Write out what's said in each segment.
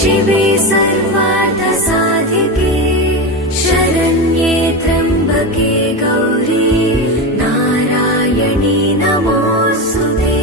शिवे सर्वार्थसाधिके शरण्ये त्र्यम्बके गौरी नारायणी नमोऽस्तुते।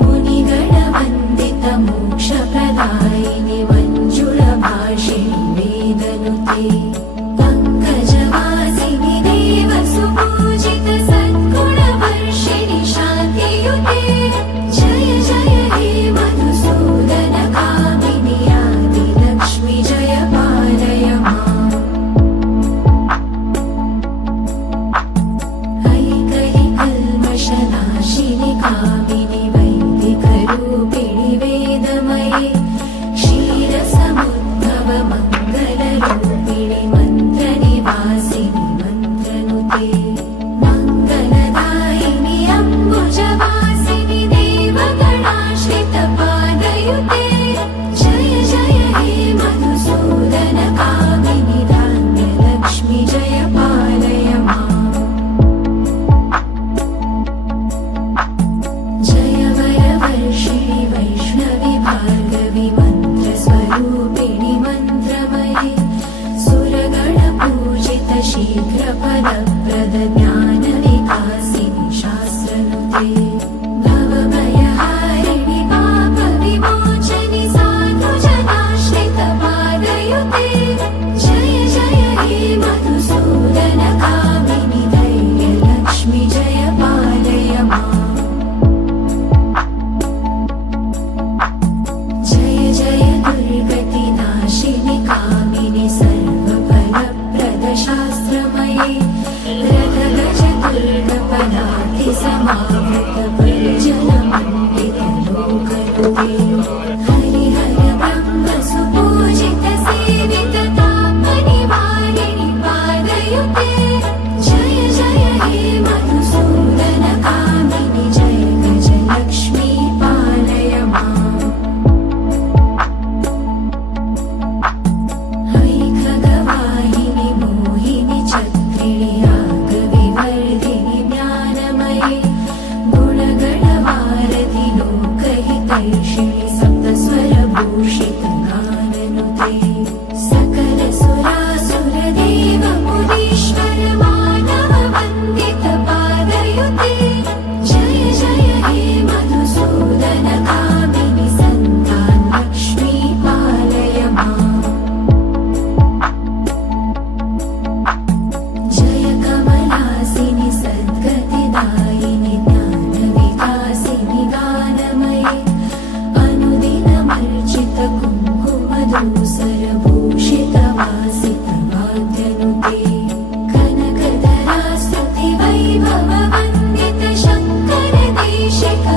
मुनिगणवन्दित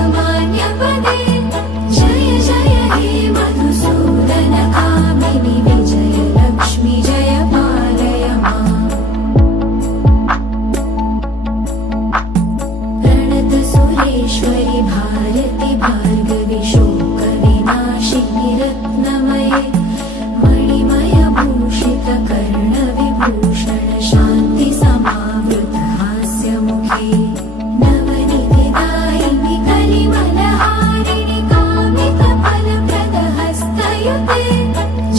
लोकमान्यपदे जय जय हे मधुसूदन कामिनि विजय लक्ष्मी जय पालय माम् प्रणत सुरेश्वरि भारति भार्गवि शोकविनाशिनि रत्नमये मणिमय भूषित कर्णविभूषण शान्ति समावृत हास्यमुखे नवनिधिदायिनि कलिमलहारिणि कामितफलप्रद हस्तयुते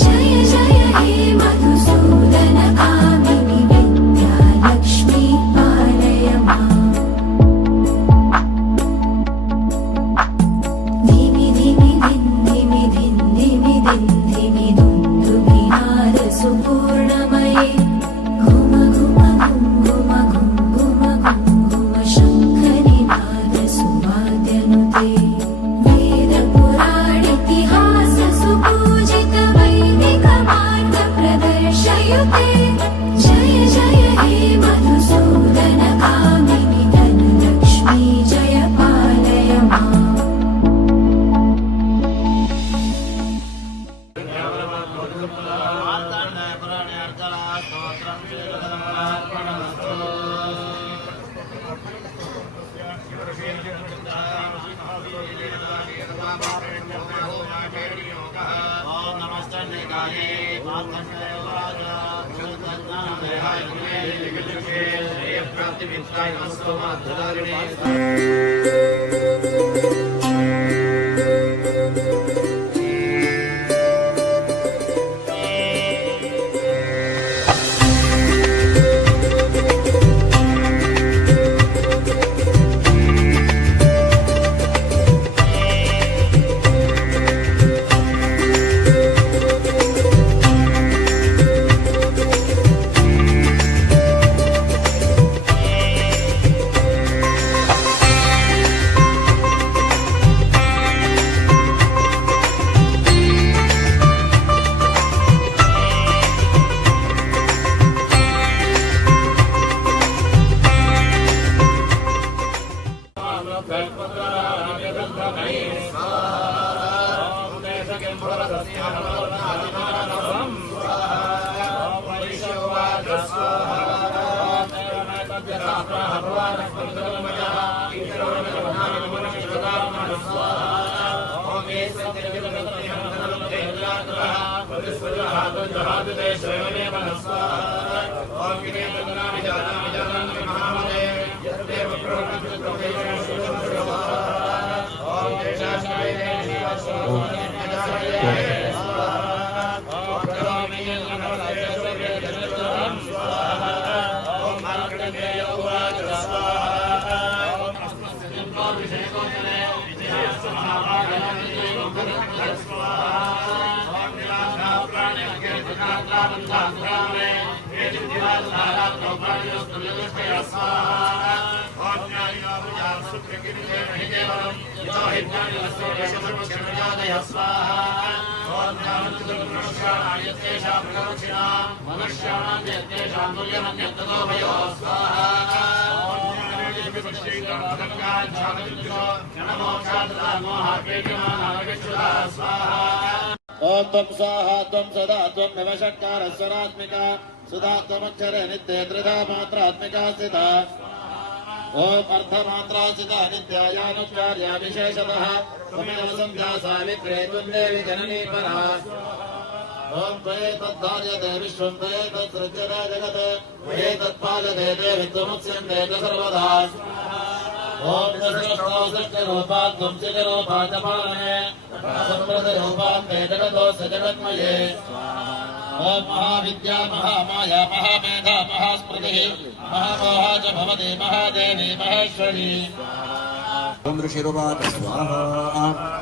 जय जय हे मधुसूदन कामिनि विद्यालक्ष्मी पालय माम् धिमि धिमि धिमि धिमि धिमि दुन्दुभिनाद सुपूर्णमये घुम घुम घुम घुम घुम घुम शङ्खनिनाद सुवाद्यनुते वेद पुराणितिहास सुपूजित वैदिक मार्ग प्रदर्शयुते जय जय हे मधुसूदन कामिनि धनलक्ष्मी जय पालय माम् ओम त्वं स्वाहा त्वं सदा त्वं नवषट्कारस्वरात्मिका सुधा त्वमक्षरे नित्ये त्रिधा मात्रात्मिका स्थिता ओम अर्धमात्रा स्थिता नित्यायानुच्चार्या विशेषतः त्वमेव सन्ध्या सावित्रे त्वं देवी जननी परा ओम त्वयेतद्धार्यते विश्वं त्वयेतत्सृज्यते जगत् त्वयेतत्पाल्यते देवि त्वमुच्यन्ते च सर्वदा ओम सृष्टरूपात् त्वं चिदरूपा च पालने संप्रदरूपात् ते जगतोऽस्य जगन्मये ओम महाविद्या महामाया महामेधा महास्मृतिः महामोहा च भवति महादेवी महेश्वरी ओम ऋषिरुवाच स्वाहा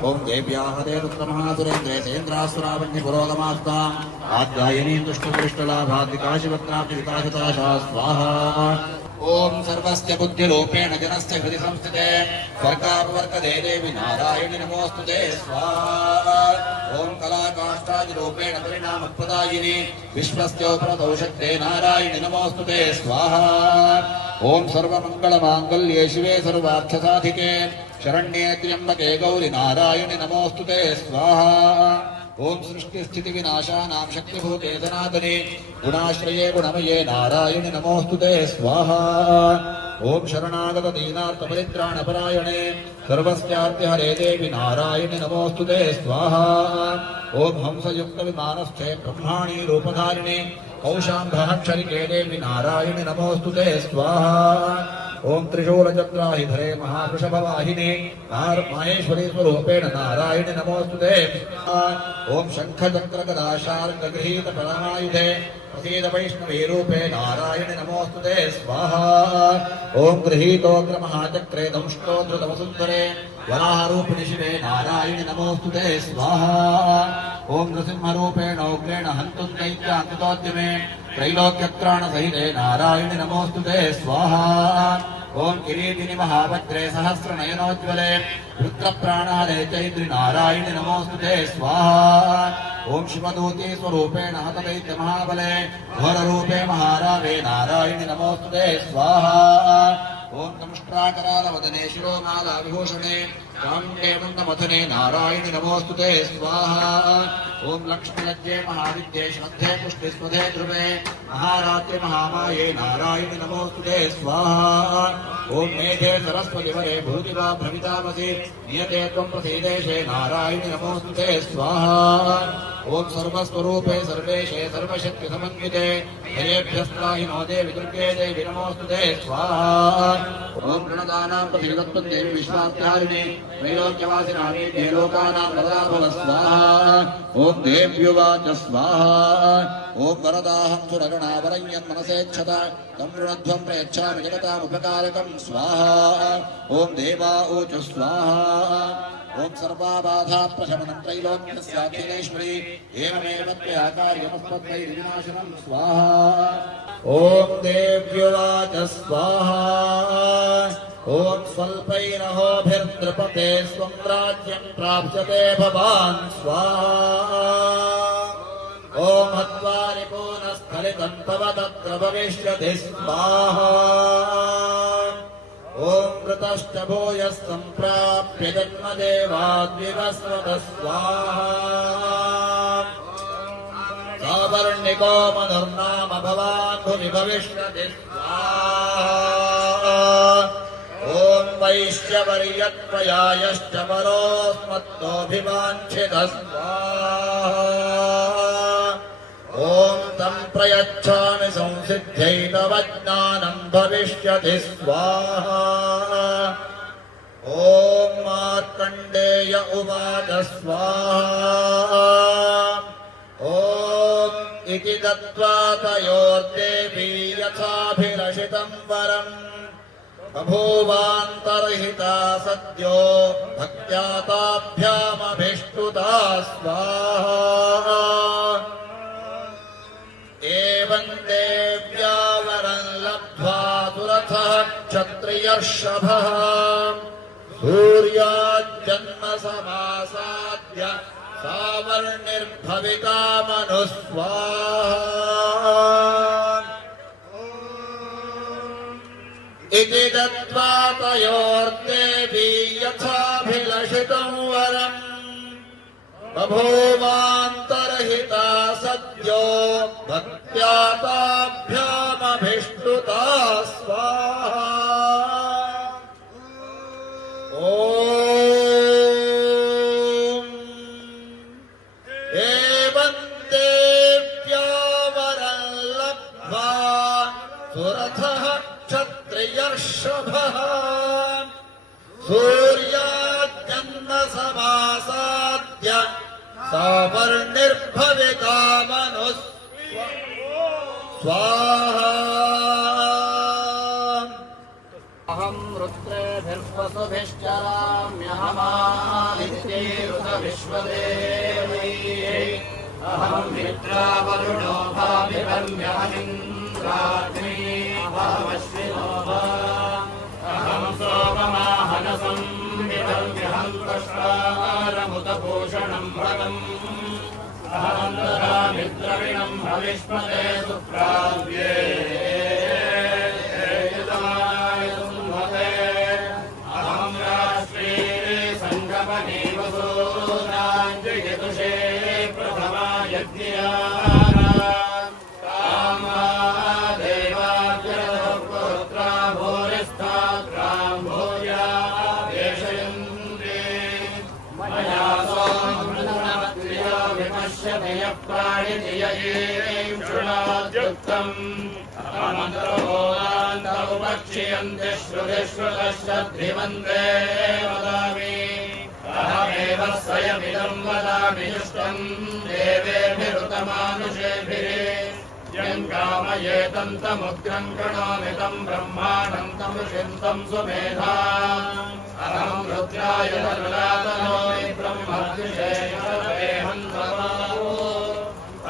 ओम देव्याः देवोत्तमहासुरेन्द्रे सेन्द्रासुरावन्य पुरोगमास्ताम् आद्यायनीं दुष्टपुष्टलाभाद्विकाशिवक्त्राब्धिविकाशिताशा स्वाहा ओम सर्वस्य बुद्धिरूपेण जनस्य हृदि संस्थिते स्वर्गापवर्तते देवी नारायणि नमोऽस्तुते स्वाहा ओम कलाकाष्ठादिरूपेण परिणामप्रदायिनि विश्वस्योपरतो शक्ते नारायणि नमोऽस्तुते स्वाहा ओम सर्वमङ्गलमाङ्गल्ये शिवे सर्वार्थसाधिके शरण्ये त्र्यम्बके गौरि नारायणि नमोऽस्तुते स्वाहा ओम सृष्टिस्थितिविनाशानां शक्तिभूते सनातने गुणाश्रये गुणमये नारायणि नमोऽस्तुते स्वाहा ओम शरणागत दीनार्तपरित्राणपरायणे सर्वस्यार्तिहरे देवि नारायणि नमोऽस्तुते स्वाहा ओम हंसयुक्त विमानस्थे ब्रह्माणि रूपधारिणे कौशाम्भक्षरिके देवि नारायणि नमोऽस्तुते स्वाहा ओम त्रिशूलचक्राहिधरे महावृषभवाहिने माहेश्वरी स्वरूपेण नारायणि नमोऽस्तुते ओम शङ्खचक्रगदाशार्ङ्गगृहीत परमायुधे प्रसीद वैष्णवी रूपे नारायणि नमोऽस्तुते स्वाहा ओम गृहीतोग्रमहाचक्रे दंष्टोद्धृतवसुन्धरे वराहरूपिणि शिवे नारायणि नमोऽस्तुते स्वाहा ओम नृसिंहरूपेण उग्रेण हन्तुं दैत्यान्तितोद्यमे त्रैलोक्यत्राणसहिते नारायणि नमोऽस्तुते स्वाहा ओम किरीटिनि महाभद्रे सहस्रनयनोज्ज्वले रुद्रप्राणादे चैत्रि नारायणि नमोऽस्तुते स्वाहा ओम शिवदूती स्वरूपेण हतदैत्य महाबले घोररूपे महारावे नारायणि नमोऽस्तुते स्वाहा ओम दंष्ट्राकरालवदने शिरोमाला विभूषणे काम्येवन्दमथने नारायणि नमोऽस्तुते स्वाहा ओम लक्ष्मीलज्जे महाविद्ये श्रद्धे पुष्टिस्वधे ध्रुवे महारात्रि महामाये नारायणि नमोऽस्तुते स्वाहा ओम मेघे सरस्वतिवरे भूतिवा भ्रमितामसि नियते त्वं प्रसीदेशे नारायणि नमोऽस्तुते स्वाहा ओम सर्वस्वरूपे सर्वेशे सर्वशक्तिसमन्विते हयेभ्यस्त्राहि नो देवि दुर्गे देवि नमोऽस्तुते स्वाहा ओम प्रणदानां प्रतिगतत्वं देवि विश्वात्यारिणे त्रैलोक्यवासिनामीते लोकानां वरदा भव स्वाहा ओम देव्युवाच स्वाहा ओम वरदाहं सुरगणावरय्यन् मनसेच्छता तं ऋणध्वं प्रयच्छामि जगतामुपकारकं स्वाहा ओम देवा ऊचु स्वाहा ओम सर्वाबाधा प्रशमनं त्रैलोक्यस्याखिलेश्वरी एवमेव त्वया कार्यमस्मद्वैर्विनाशनं स्वाहा ओम देव्युवाच स्वाहा ओम स्वल्पैरहोभिर्नृपते स्वं राज्यं प्राप्स्यते भवान् स्वाहा ओम हत्वारिपूर्णस्खलितं तव तत्र भविष्यति स्वाहा ओम कृतश्च भूयः सम्प्राप्य जन्मदेवाद्विवस्वत स्वाहा सावर्णिको मधुर्नाम भवान् भुवि भविष्यति स्वाहा ओम वैश्यवर्यत्वयायश्च वरोऽस्मत्तोऽभिवाञ्छितः स्वाहा ओम तं प्रयच्छामि संसिद्ध्यै तव ज्ञानं भविष्यति स्वाहा ओम मार्कण्डेय उवाच स्वाहा ओम इति दत्त्वा तयोर्देवी यथाभिलषितं वरम् बभूवान्तर्हिता सद्यो भक्त्या ताभ्यामभिष्टुता स्वाहा एवं देव्या वरं लब्ध्वा सुरथः क्षत्रियर्षभः सूर्याज्जन्म समासाद्य सावर्णिर्भविता मनुस्वाहा इति दत्त्वा तयोर्देवी यथाभिलषितं वरम् बभूवान्तर्हिता सद्यो भक्त्या ताभ्यामभिष्टुता स्वाहा ओम एवं देव्या वरं लब्ध्वा सुरथः क्षत्रियर्षभः सूर्याज्जन्म समासाद्य सावर्णिर्भविता स्वाहा अहं रुद्रेभिर्वसुभिश्चराम्यहमादित्यैरुतविश्वदेवैः अहं मित्रावरुणो भाविरम्यहमिन्द्राग्नी भावश्विनो वा अहं सोममाहनसं विरम्यहं तस्कारमुतभूषणं भगम् अहं ददामित्रविणं भविष्मते सुप्राव्ये अहं राष्ट्रे वसूनाञ्जयतुषे प्रथमा यज्ञया कामादेवाग्रपुत्रा भूरिस्थात्रां भूया देशयन्ते मया सोमृतमत्रियो विपश्यति यः प्राणिति ययें शृणाद्युक्तम् अमन्त्रोदान्तौ पक्ष्यन्ति श्रुतिश्रुतश्रद्धिमन्ते वदामि अहमेव स्वयमिदं वदामि जुष्टं देवेभिरुतमानुषेभिः यं कामयेतं तमुग्रं कृणोमि तं ब्रह्माणं तमुषिन्तं सुमेधा अहं रुद्राय तनुरातनोमि ब्रह्मद्विषे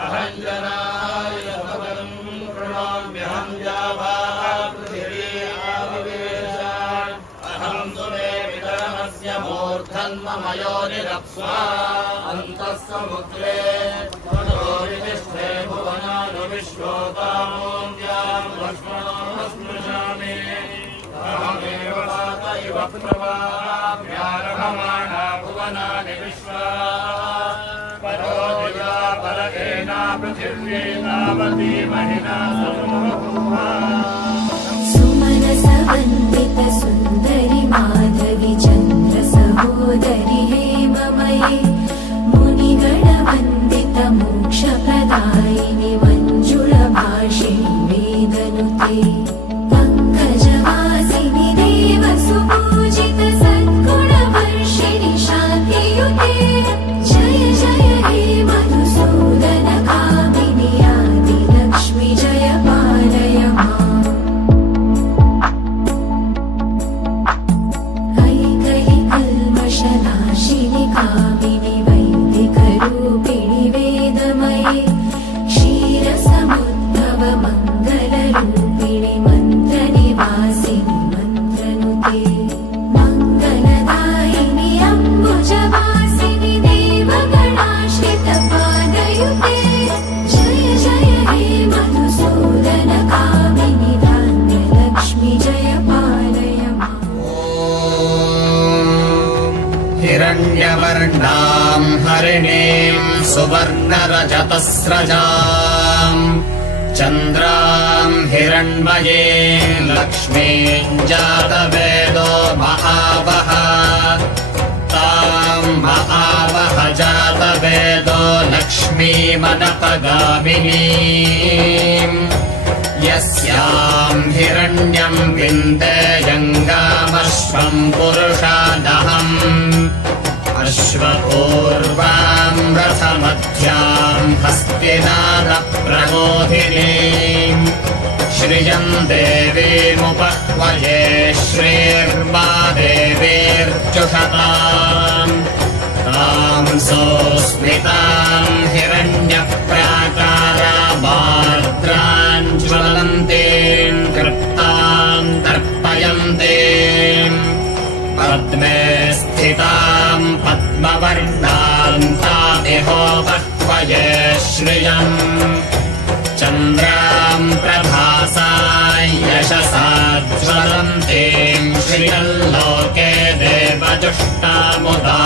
अहं जनाय भवनं कृणोम्यहं जावाः पृथिवी आविवेश अहं सुमे वितरमस्य मूर्धन्म योनिरप्स्वा अन्तः समुद्रे मनोरितिष्ठे भुवनानि विश्वोतामोऽन्यां लक्ष्मणो स्मृशामि अहमेव वात इव प्रवाम्यारभमाणा भुवनानि विश्वा परोदिया परकेना पृथिव्येनावती महिना समूहा सुमनसवन्दित सुन्दरि माधवि चन्द्र सहोदरि हेममये मुनिगणवन्दित मोक्षप्रदायिनि मञ्जुळभाषिणि वेदनुते पङ्कजवासिनि देव सुपूजित सद्गुणवर्षिणि शान्तियुते जय जय हे मधुसूदन कामिनि आदिलक्ष्मि जय पालय माम् कैकयि कल्मषनाशिनि कामिनि वैदिकरूपिणि वेदमये क्षीरसमुद्भव मङ्गलरूपिणि मन्त्रनिवासिनि मन्त्रनुते मङ्गलदायिनि अम्बुजवासिनि देवगणाश्रित पादयुते जय जय हे मधुसूदन कामिनि धान्यलक्ष्मि जय पालय माम् हिरण्यवर्णां हरिणीं सुवर्णरजतस्रजाम् चन्द्रां हिरण्मयीं लक्ष्मीं जातवेदो महावः तां महावः जातवेदो लक्ष्मीमनपगामिनीम् यस्यां हिरण्यं विन्देयङ्गामश्वं पुरुषादहम् अश्वपूर्वां रथमध्यां हस्तिनादप्रबोधिनीं श्रियं देवीमुपह्वये श्रीर्मा देवीर्जुषताम् तां सोऽस्मितां हिरण्यप्राकारामार्द्रां ज्वलन्तीं तृप्तां तर्पयन्तीं पद्मे स्थितां पद्मवर्णां तामिहोपह्वये श्रियम् चन्द्रां प्रभासा यशसा ज्वलन्तीं श्रियल्लोके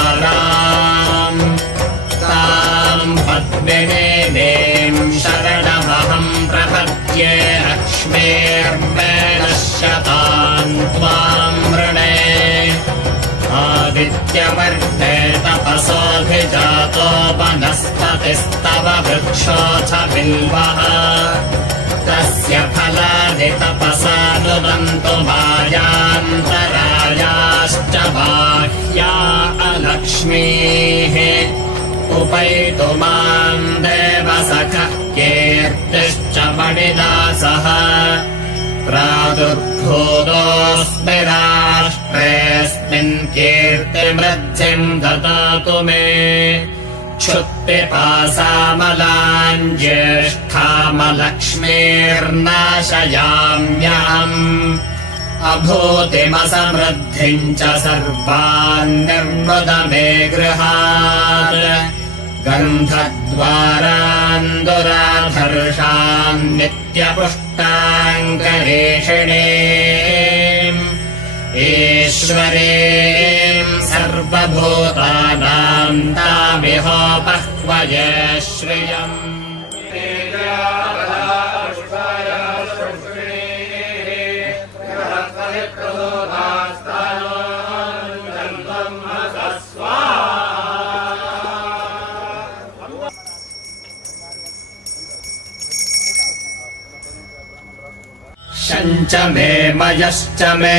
देवजुष्टामुदाराम् तां पद्मिनीं शरणमहं प्रपद्ये लक्ष्मीर्वेदश्यतां त्वां वृणे आदित्यवर्णे तपसोऽभिजातो वनस्पतिस्तव वृक्षोऽथ बिल्वः तस्य फलानि तपसा नुदन्तु मायान्तरायाश्च बाह्या अलक्ष्मीः उपैतु मां देवसखः कीर्तिश्च मणिदासः प्रादुर्भूतोऽस्मि राष्ट्रेऽस्मिन् कीर्तिमृद्धिं ददातु मे क्षुत्पिपासामलां ज्येष्ठामलक्ष्मीर्नाशयाम्यहम् अभूतिमसमृद्धिं च सर्वान् निर्मुद मे गृहात् गन्धद्वारान् दुराधर्षान् नित्यपुष्टाङ्करेषिणे ईश्वरीम् सर्वभूतानां तामिहोपह्वये श्रियम् शञ्च मे मयश्च मे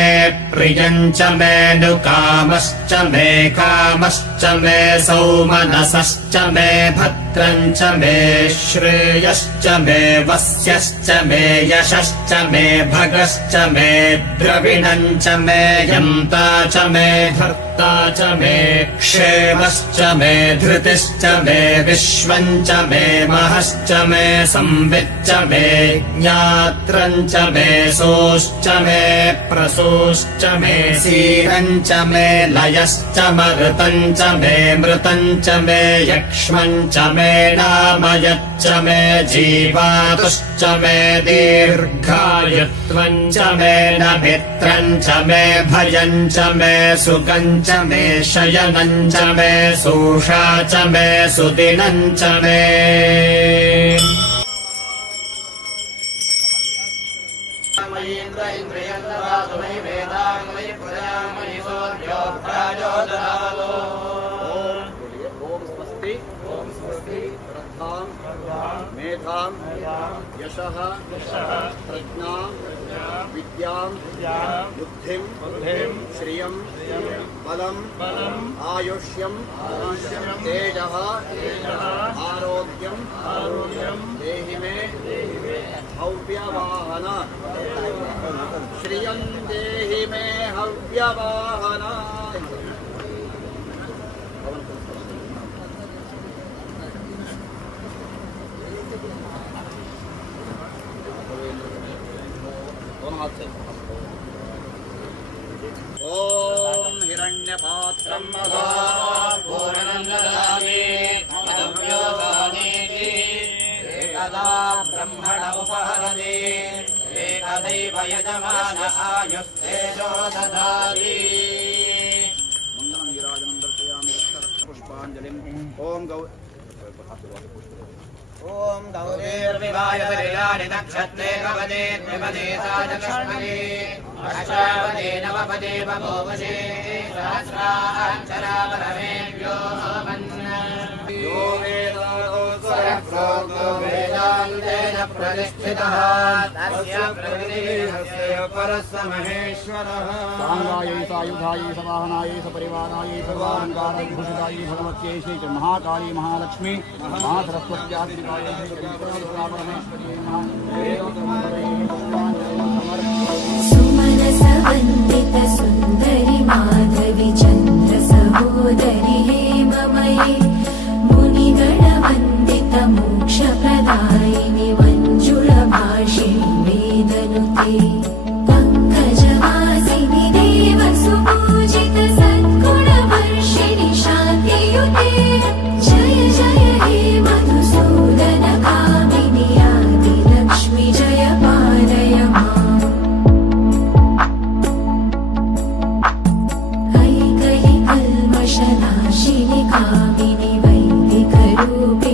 प्रियञ्च मे नुकामश्च मे कामश्च मे सौमनसश्च मे भद्रञ्च मे श्रेयश्च मे वस्यश्च मे यशश्च मे भगश्च मे द्रविणञ्च मे यन्ता च मे भर्ता च मे क्षेमश्च मे धृतिश्च मे विश्वञ्च मे महश्च मे संविच्च मे ज्ञात्रञ्च मे सोश्च मे प्रसोश्च मे सीरञ्च मे लयश्च मरुतञ्च मे मृतञ्च मे यक्ष्मञ्च मे नामयच्च मे जीवातुश्च मे दीर्घायुत्वञ्च मे नभित्रञ्च मे भयञ्च मे सुखञ्च मे शयनञ्च मे सोषा च मे सुदिनञ्च मे मेधां यशः प्रज्ञां विद्यां बुद्धिं श्रियं बलं आयुष्यं तेजः आरोग्यं देहि मे हव्यवाहन श्रियं देहि मे हव्यवाहन ओम हिरण्यपात्रं मदा पूर्णं ददामि मदव्योगानीति एकदा ब्रह्मण उपहरति एकदैव यजमान आयुस्तेजो ददाति मंगलं नीराजनं दर्शयामि पुष्पाञ्जलिं ओम गौरीर्विवाय परिलानि नक्षत्रे कवदे त्रिपदे साजलक्ष्मणे अष्टावदे नवपदे बभूवशे सहस्राक्षरावरमेभ्यो यो वेदान्तेन प्रतिष्ठितः तस्य प्रकृतिः परस्य महेश्वरः साङ्गायै सायुधायै सवाहनायै सपरिवारायै सर्वालङ्कारविभूषितायै भगवत्यै श्रीमहाकाली महालक्ष्मी महासरस्वत्यादिकायै सुमनसवन्दित सुन्दरि माधवि चन्द्र सहोदरि हेममयि मुनिगणवन्दित मोक्षप्रदायिनि मञ्जुळभाषिणि वेदनुते पङ्कजवासिनि देव सुपूजित सद्गुणवर्षिणि शान्तियुते जय जय हे मधुसूदन कामिनि आदिलक्ष्मि जय पालय माम् ऐकहि कल्मषनाशिनि कामिनि वैदिकरूपि